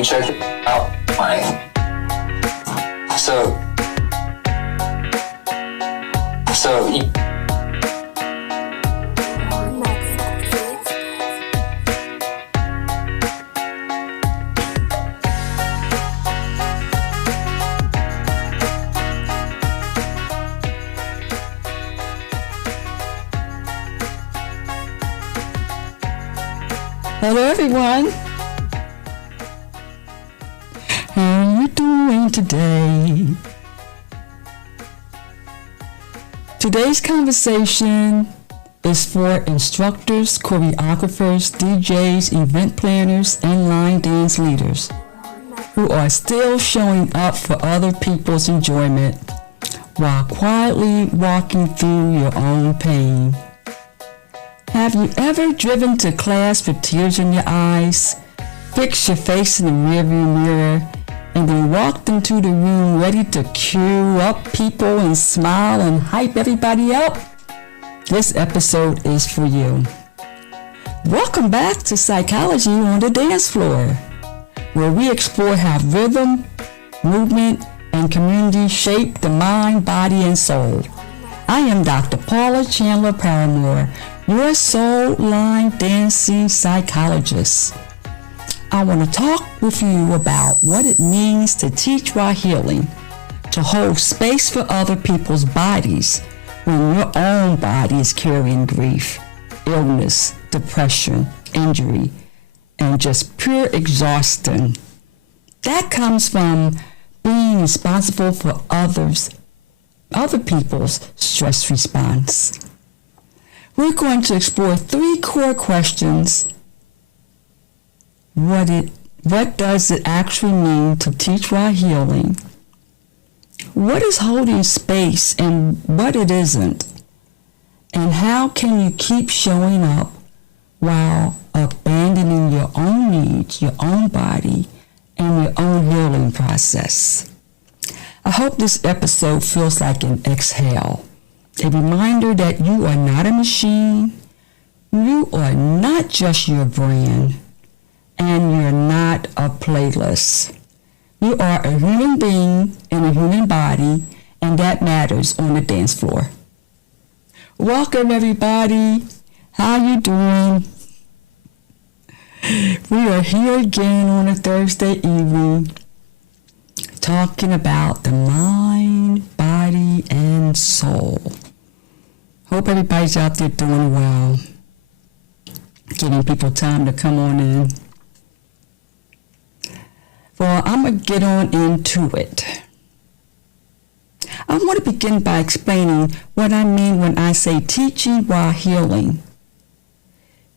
you check it out, fine. So you, hello everyone. How are you doing today? Today's conversation is for instructors, choreographers, DJs, event planners, and line dance leaders who are still showing up for other people's enjoyment while quietly walking through your own pain. Have you ever driven to class with tears in your eyes, fixed your face in the rearview mirror, and then walked into the room ready to cue up people and smile and hype everybody up? This episode is for you. Welcome back to Psychology on the Dance Floor, where we explore how rhythm, movement, and community shape the mind, body, and soul. I am Dr. Paula Chandler Paramore, your soul line dancing psychologist. I want to talk with you about what it means to teach while healing, to hold space for other people's bodies when your own body is carrying grief, illness, depression, injury, and just pure exhaustion. That comes from being responsible for other people's stress response. We're going to explore 3 core questions. What does it actually mean to teach while healing? What is holding space and what it isn't? And how can you keep showing up while abandoning your own needs, your own body, and your own healing process? I hope this episode feels like an exhale, a reminder that you are not a machine, you are not just your brand, and you're not a playlist. You are a human being in a human body, and that matters on the dance floor. Welcome everybody. How you doing? We are here again on a Thursday evening talking about the mind, body, and soul. Hope everybody's out there doing well. Giving people time to come on in. Well, I'm going to get on into it. I want to begin by explaining what I mean when I say teaching while healing.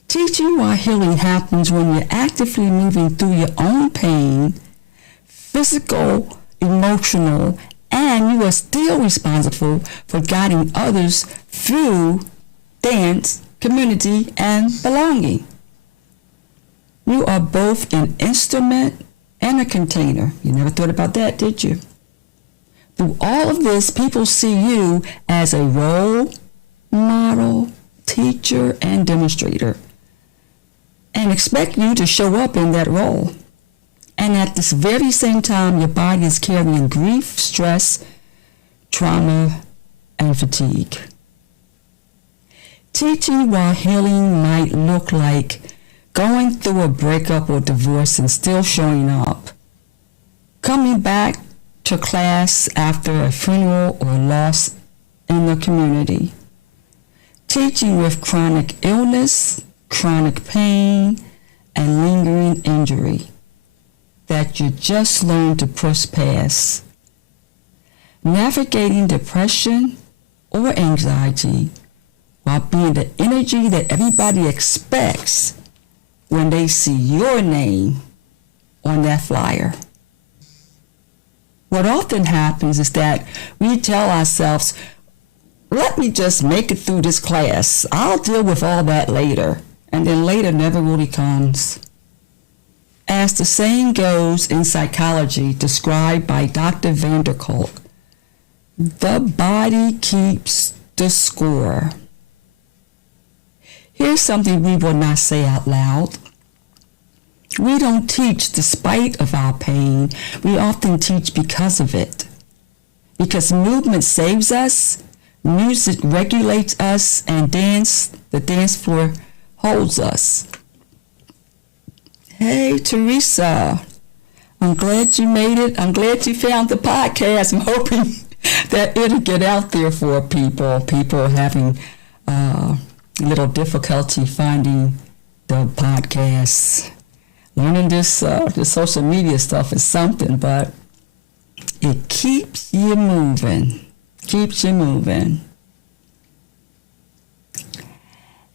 Teaching while healing happens when you're actively moving through your own pain, physical, emotional, and you are still responsible for guiding others through dance, community, and belonging. You are both an instrument and a container. You never thought about that, did you? Through all of this, people see you as a role model, teacher, and demonstrator, and expect you to show up in that role. And at this very same time, your body is carrying grief, stress, trauma, and fatigue. Teaching while healing might look like going through a breakup or divorce and still showing up. Coming back to class after a funeral or loss in the community. Teaching with chronic illness, chronic pain, and lingering injury that you just learned to push past. Navigating depression or anxiety while being the energy that everybody expects when they see your name on that flyer. What often happens is that we tell ourselves, let me just make it through this class. I'll deal with all that later. And then later never really comes. As the saying goes in psychology, described by Dr. Vanderkolk, the body keeps the score. Here's something we will not say out loud. We don't teach despite of our pain. We often teach because of it. Because movement saves us, music regulates us, and the dance floor holds us. Hey, Teresa, I'm glad you made it. I'm glad you found the podcast. I'm hoping that it'll get out there for people. People having a little difficulty finding the podcasts. Learning this social media stuff is something, but it keeps you moving. Keeps you moving.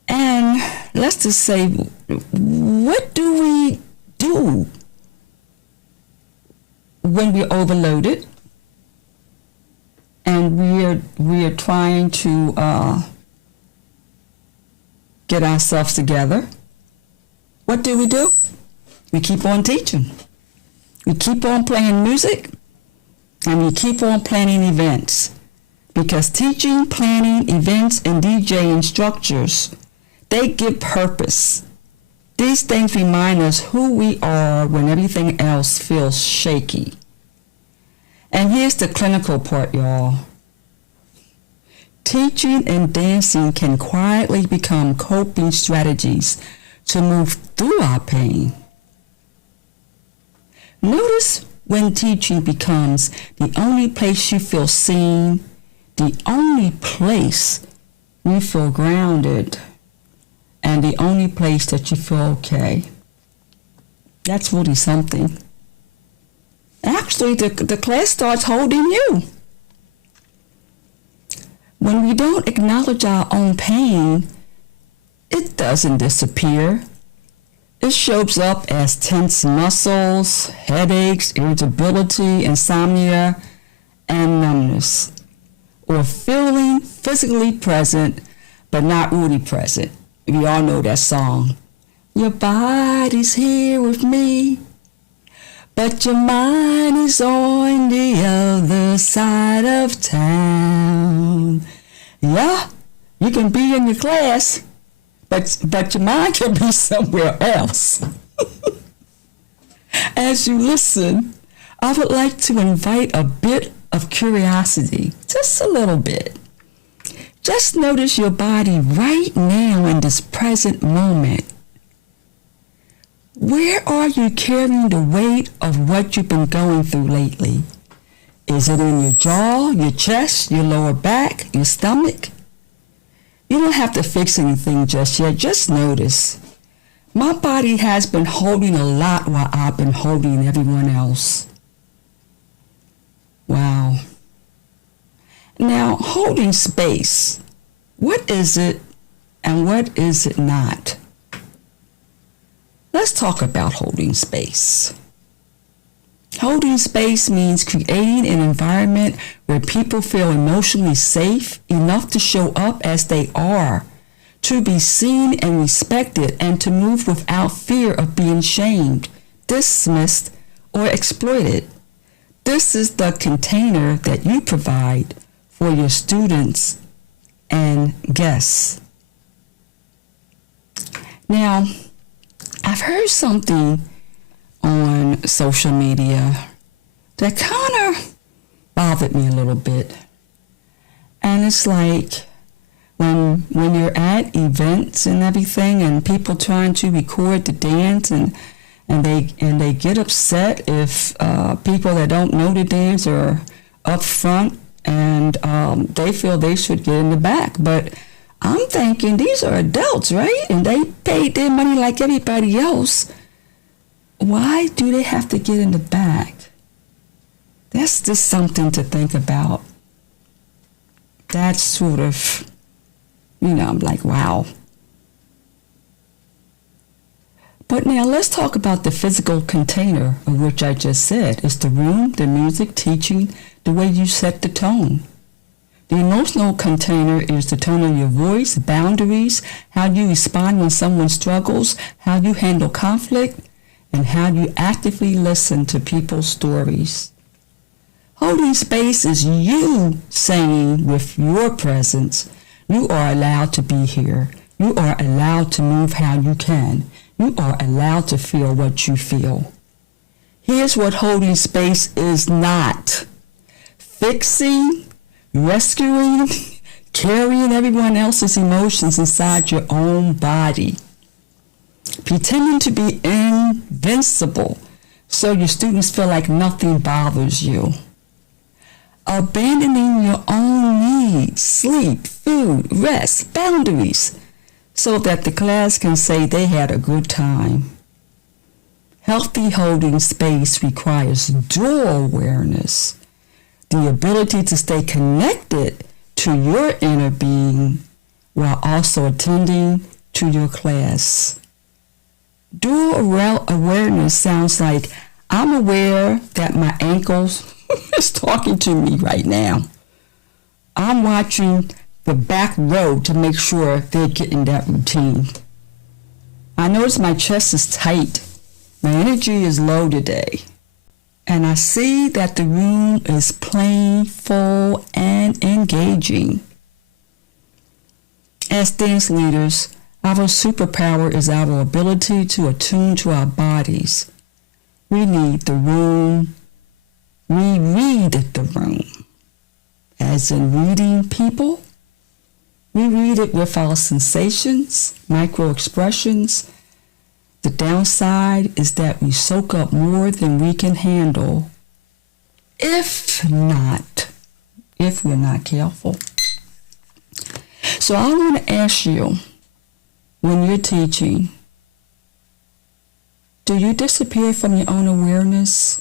And let's just say, what do we do when we're overloaded and we're trying to get ourselves together? What do? We keep on teaching. We keep on playing music, and we keep on planning events. Because teaching, planning, events, and DJing structures, they give purpose. These things remind us who we are when everything else feels shaky. And here's the clinical part, y'all. Teaching and dancing can quietly become coping strategies to move through our pain. Notice when teaching becomes the only place you feel seen, the only place you feel grounded, and the only place that you feel okay. That's really something. Actually, the class starts holding you. When we don't acknowledge our own pain, it doesn't disappear. It shows up as tense muscles, headaches, irritability, insomnia, and numbness, or feeling physically present but not really present. We all know that song. Your body's here with me, but your mind is on the other side of town. Yeah, you can be in your class, but your mind can be somewhere else. As you listen, I would like to invite a bit of curiosity, just a little bit. Just notice your body right now in this present moment. Where are you carrying the weight of what you've been going through lately? Is it in your jaw, your chest, your lower back, your stomach? You don't have to fix anything just yet. Just notice. My body has been holding a lot while I've been holding everyone else. Wow. Now, holding space. What is it and what is it not? Let's talk about holding space. Holding space means creating an environment where people feel emotionally safe enough to show up as they are, to be seen and respected, and to move without fear of being shamed, dismissed, or exploited. This is the container that you provide for your students and guests. Now, I've heard something on social media that kind of bothered me a little bit. And it's like when you're at events and everything and people trying to record the dance and they get upset if people that don't know the dance are up front and they feel they should get in the back. But I'm thinking these are adults, right? And they paid their money like everybody else. Why do they have to get in the back? That's just something to think about. That's sort of, I'm like, wow. But now let's talk about the physical container of which I just said. It's the room, the music, teaching, the way you set the tone. The emotional container is the tone of your voice, boundaries, how you respond when someone struggles, how you handle conflict, and how you actively listen to people's stories. Holding space is you saying with your presence, you are allowed to be here. You are allowed to move how you can. You are allowed to feel what you feel. Here's what holding space is not: fixing, rescuing, carrying everyone else's emotions inside your own body. Pretending to be invincible so your students feel like nothing bothers you. Abandoning your own needs, sleep, food, rest, boundaries, so that the class can say they had a good time. Healthy holding space requires dual awareness, the ability to stay connected to your inner being while also attending to your class. Dual awareness sounds like I'm aware that my ankles is talking to me right now. I'm watching the back row to make sure they're getting that routine. I notice my chest is tight. My energy is low today. And I see that the room is plain, full, and engaging. As dance leaders, our superpower is our ability to attune to our bodies. We need the room. We read the room. As in reading people, we read it with our sensations, micro-expressions. The downside is that we soak up more than we can handle if we're not careful. So I want to ask you, when you're teaching, do you disappear from your own awareness?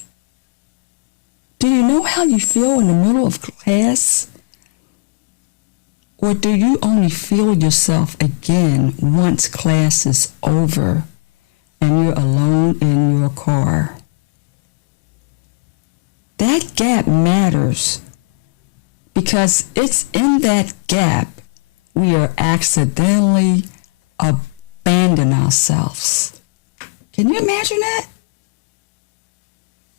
Do you know how you feel in the middle of class? Or do you only feel yourself again once class is over and you're alone in your car? That gap matters because it's in that gap we are accidentally abandon ourselves. Can you imagine that?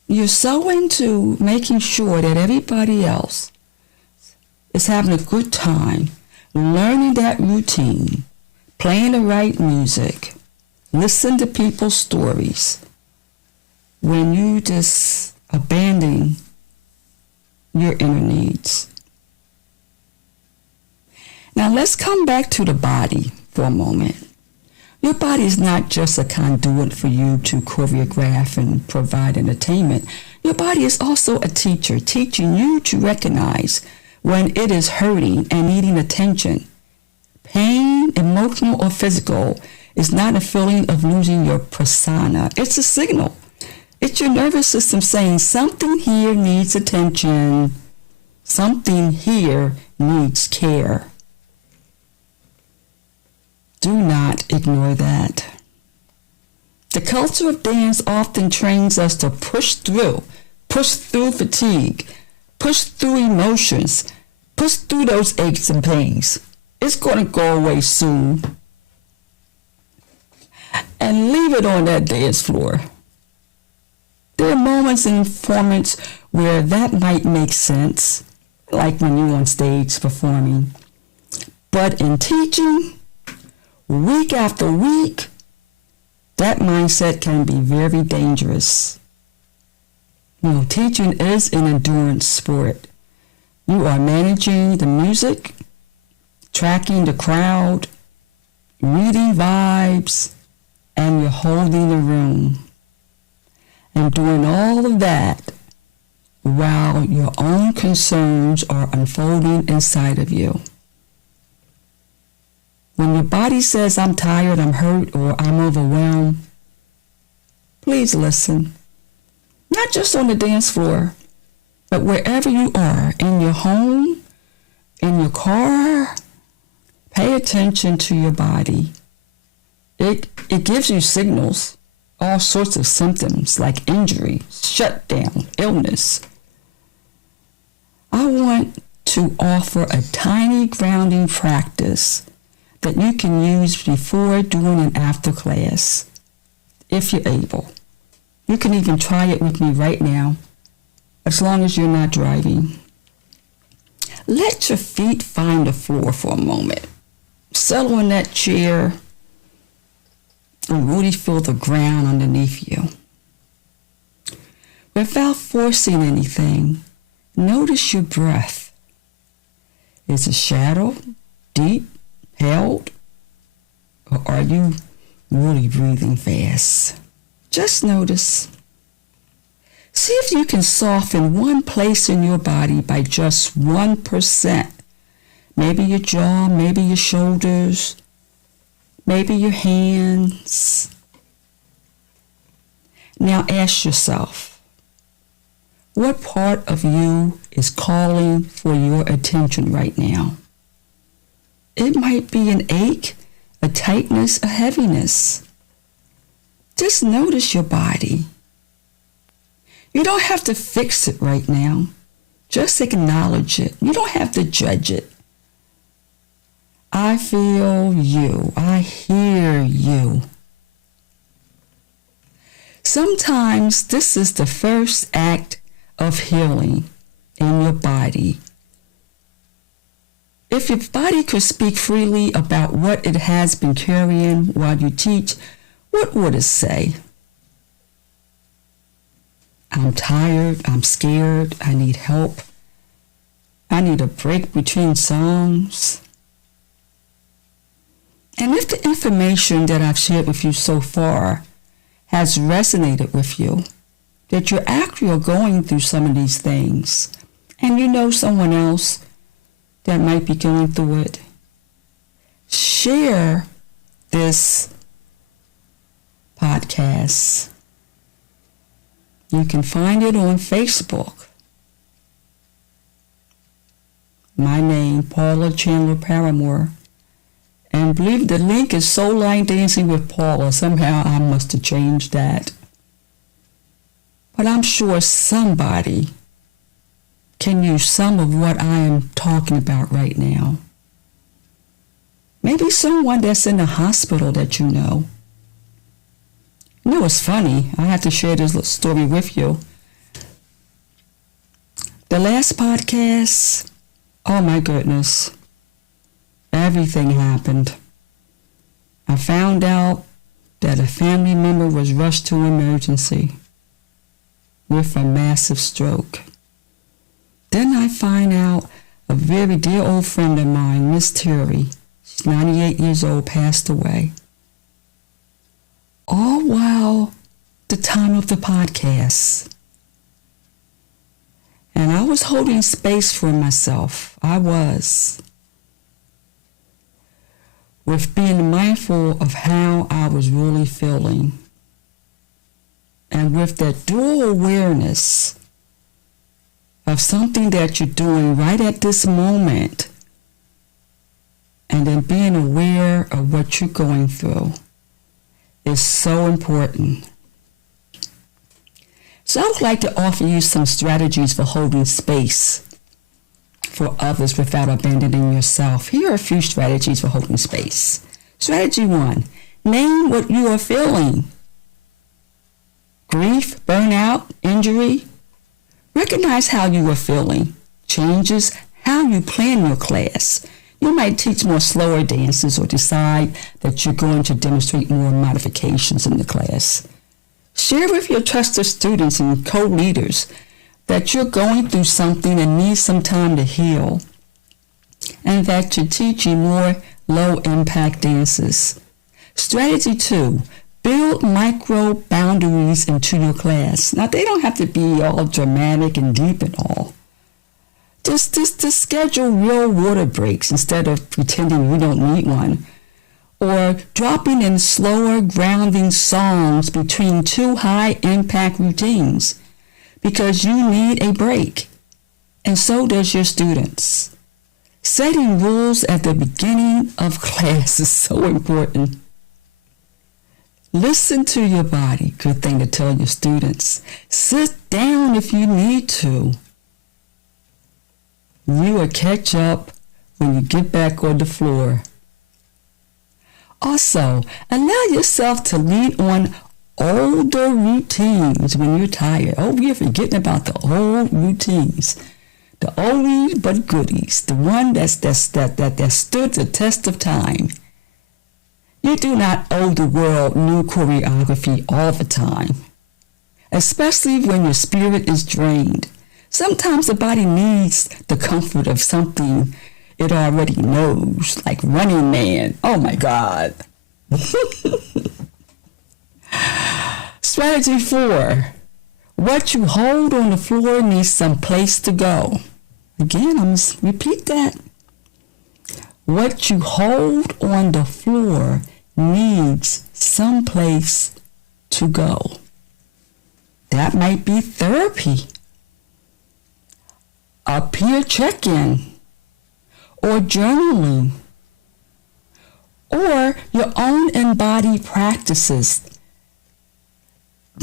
You're so into making sure that everybody else is having a good time, learning that routine, playing the right music, listen to people's stories, when you just abandon your inner needs. Now let's come back to the body for a moment. Your body is not just a conduit for you to choreograph and provide entertainment. Your body is also a teacher, teaching you to recognize when it is hurting and needing attention. Pain, emotional or physical, is not a feeling of losing your persona. It's a signal. It's your nervous system saying something here needs attention. Something here needs care. Do not ignore that. The culture of dance often trains us to push through fatigue, push through emotions, push through those aches and pains. It's going to go away soon. And leave it on that dance floor. There are moments in performance where that might make sense, like when you're on stage performing. But in teaching, week after week, that mindset can be very dangerous. You know, teaching is an endurance sport. You are managing the music, tracking the crowd, reading vibes, and you're holding the room. And doing all of that while your own concerns are unfolding inside of you. When your body says, I'm tired, I'm hurt, or I'm overwhelmed, please listen. Not just on the dance floor, but wherever you are, in your home, in your car, pay attention to your body. It gives you signals, all sorts of symptoms like injury, shutdown, illness. I want to offer a tiny grounding practice that you can use before, during, and after class, if you're able. You can even try it with me right now, as long as you're not driving. Let your feet find the floor for a moment. Settle in that chair and really feel the ground underneath you. Without forcing anything, notice your breath. Is it shallow, deep, held, or are you really breathing fast? Just notice. See if you can soften one place in your body by just 1%. Maybe your jaw, maybe your shoulders, maybe your hands. Now ask yourself, what part of you is calling for your attention right now? It might be an ache, a tightness, a heaviness. Just notice your body. You don't have to fix it right now. Just acknowledge it. You don't have to judge it. I feel you. I hear you. Sometimes this is the first act of healing in your body. If your body could speak freely about what it has been carrying while you teach, what would it say? I'm tired, I'm scared, I need help. I need a break between songs. And if the information that I've shared with you so far has resonated with you, that you're actually going through some of these things, and you know someone else that might be going through it, share this podcast. You can find it on Facebook. My name, Paula Chandler Paramore. And believe the link is Soul Line Dancing with Paula. Somehow I must have changed that. But I'm sure somebody can use some of what I am talking about right now. Maybe someone that's in the hospital that you know. You know, it's funny. I have to share this little story with you. The last podcast, oh my goodness, everything happened. I found out that a family member was rushed to emergency with a massive stroke. Then I find out a very dear old friend of mine, Miss Terry, she's 98 years old, passed away. All while the time of the podcast. And I was holding space for myself. I was. With being mindful of how I was really feeling. And with that dual awareness of something that you're doing right at this moment. And then being aware of what you're going through is so important. So I would like to offer you some strategies for holding space for others without abandoning yourself. Here are a few strategies for holding space. Strategy 1, name what you are feeling. Grief, burnout, injury. Recognize how you are feeling. Changes how you plan your class. You might teach more slower dances or decide that you're going to demonstrate more modifications in the class. Share with your trusted students and co-leaders that you're going through something and need some time to heal, and that you're teaching more low-impact dances. Strategy 2, build micro boundaries into your class. Now, they don't have to be all dramatic and deep and all. Just schedule real water breaks instead of pretending you don't need one. Or dropping in slower grounding songs between 2 high-impact routines because you need a break. And so does your students. Setting rules at the beginning of class is so important. Listen to your body. Good thing to tell your students. Sit down if you need to. You will catch up when you get back on the floor. Also, allow yourself to lean on older routines when you're tired. Oh, we're forgetting about the old routines. The oldies but goodies. The one that stood the test of time. You do not owe the world new choreography all the time, especially when your spirit is drained. Sometimes the body needs the comfort of something it already knows, like Running Man. Oh my God. Strategy 4. What you hold on the floor needs some place to go. Again, I'm going to repeat that. What you hold on the floor needs some place to go. That might be therapy, a peer check-in, or journaling, or your own embodied practices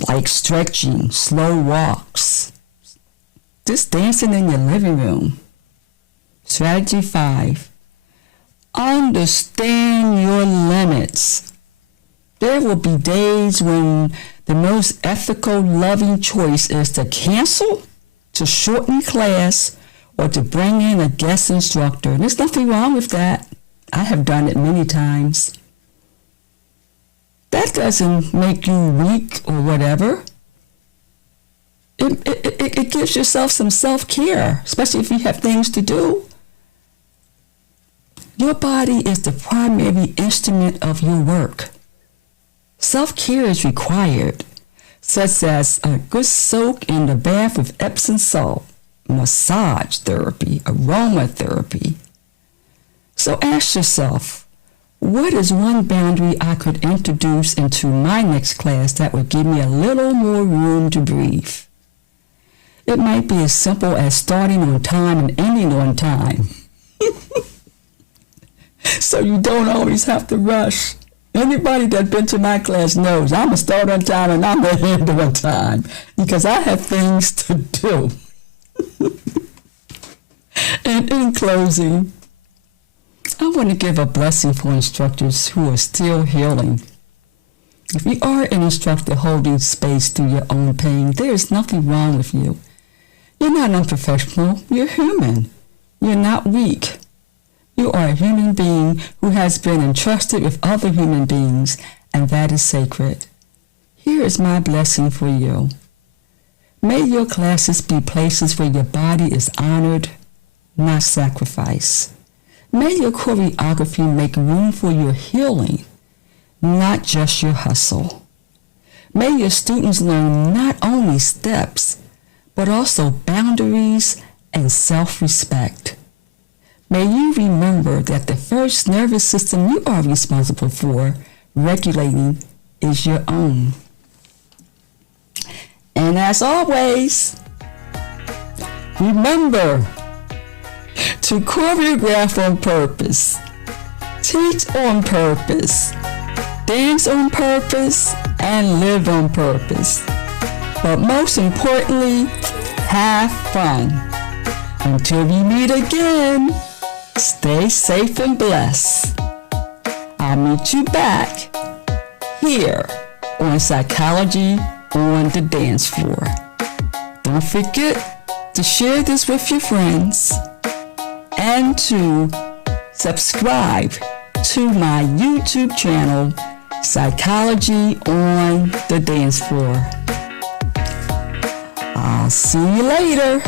like stretching, slow walks, just dancing in your living room. Strategy 5. Understand your limits. There will be days when the most ethical, loving choice is to cancel, to shorten class, or to bring in a guest instructor. And there's nothing wrong with that. I have done it many times. That doesn't make you weak or whatever. It gives yourself some self-care, especially if you have things to do. Your body is the primary instrument of your work. Self-care is required, such as a good soak in the bath with Epsom salt, massage therapy, aromatherapy. So ask yourself, what is one boundary I could introduce into my next class that would give me a little more room to breathe? It might be as simple as starting on time and ending on time. So you don't always have to rush. Anybody that's been to my class knows I'm going to start on time and I'm going to end on time because I have things to do. And in closing, I want to give a blessing for instructors who are still healing. If you are an instructor holding space through your own pain, there is nothing wrong with you. You're not unprofessional. You're human. You're not weak. You are a human being who has been entrusted with other human beings, and that is sacred. Here is my blessing for you. May your classes be places where your body is honored, not sacrificed. May your choreography make room for your healing, not just your hustle. May your students learn not only steps, but also boundaries and self-respect. May you remember that the first nervous system you are responsible for regulating is your own. And as always, remember to choreograph on purpose, teach on purpose, dance on purpose, and live on purpose. But most importantly, have fun. Until we meet again, stay safe and blessed. I'll meet you back here on Psychology on the Dance Floor. Don't forget to share this with your friends and to subscribe to my YouTube channel, Psychology on the Dance Floor. I'll see you later.